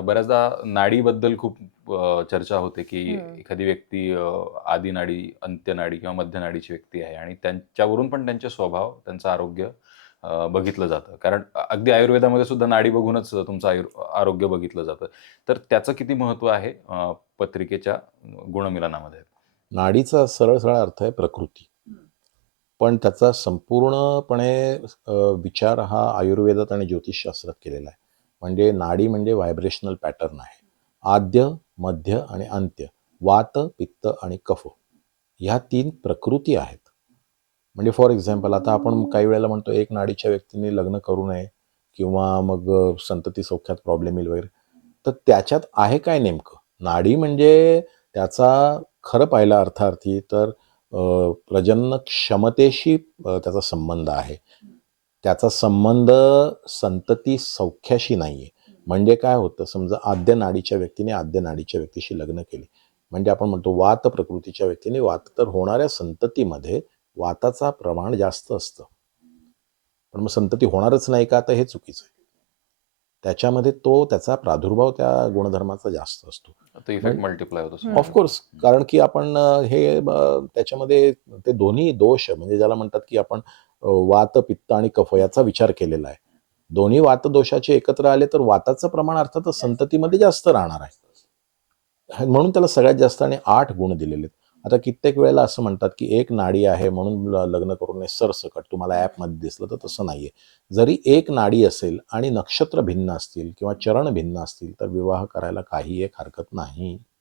बऱ्याचदा नाडीबद्दल खूप चर्चा होते, की हं. एखादी व्यक्ती आदी नाडी, अंत्य नाडी किंवा मध्य नाडीची व्यक्ती आहे आणि त्यांच्यावरून पण त्यांचे स्वभाव, त्यांचं आरोग्य बघितलं जातं. कारण अगदी आयुर्वेदामध्ये सुद्धा नाडी बघूनच तुमचं आरोग्य बघितलं जातं. तर त्याचं किती महत्त्व आहे पत्रिकेच्या गुणमिलनामध्ये? नाडीचा सरळ-सरळ अर्थ आहे प्रकृती. पण त्याचा संपूर्णपणे अ, विचार हा आयुर्वेदात आणि ज्योतिषशास्त्रात केलेला आहे. म्हणजे नाडी म्हणजे व्हायब्रेशनल पॅटर्न आहे. आद्य, मध्य आणि अंत्य. वात, पित्त आणि कफ. ह्या 3 प्रकृती आहेत. म्हणजे फॉर एक्झाम्पल आता आपण काही वेळेला म्हणतो एक नाडीच्या व्यक्तीने लग्न करू नये किंवा मग संतती सौख्यात प्रॉब्लेम येईल वगैरे. तर त्याच्यात आहे काय नेमकं? नाडी म्हणजे त्याचा खरं पाहिला अर्थार्थी तर प्रजनन क्षमतेशी त्याचा संबंध आहे. त्याचा संबंध संतती सौख्याशी नाहीये. म्हणजे काय होतं समजा आद्य नाडीच्या व्यक्तीने आद्य नाडीच्या व्यक्तीशी लग्न केले. म्हणजे आपण म्हणतो वात प्रकृतीच्या व्यक्तीने वात तर होणाऱ्या संततीमध्ये वाताचा प्रमाण जास्त असतं. पण मग संतती होणारच नाही का? तर हे चुकीचं आहे. त्याच्यामध्ये त्याचा प्रादुर्भाव त्या गुणधर्माचा जास्त असतो. तो इफेक्ट मल्टिप्लाय होतो ऑफ हं. समजा. कोर्स कारण की आपण त्याच्यामध्ये ते दोन्ही दोष म्हणजे ज्याला म्हणतात की आपण वात, पित्त आणि कफ याचा विचार केलेला आहे. दोन्ही वातदोषाचे एकत्र आले तर वाताचं प्रमाण अर्थातच संततीमध्ये जास्त राहणार आहे. म्हणून त्याला सगळ्यात जास्त आणि 8 गुण दिलेले आहेत. आता कित्येक वेळेला असं म्हणतात, की एक नाडी आहे म्हणून लग्न करू नये सरसकट. तुम्हाला ॲपमध्ये दिसलं तर तसं नाहीये. जरी एक नाडी असेल आणि नक्षत्र भिन्न असतील किंवा चरण भिन्न असतील, तर विवाह करायला काही एक हरकत नाही.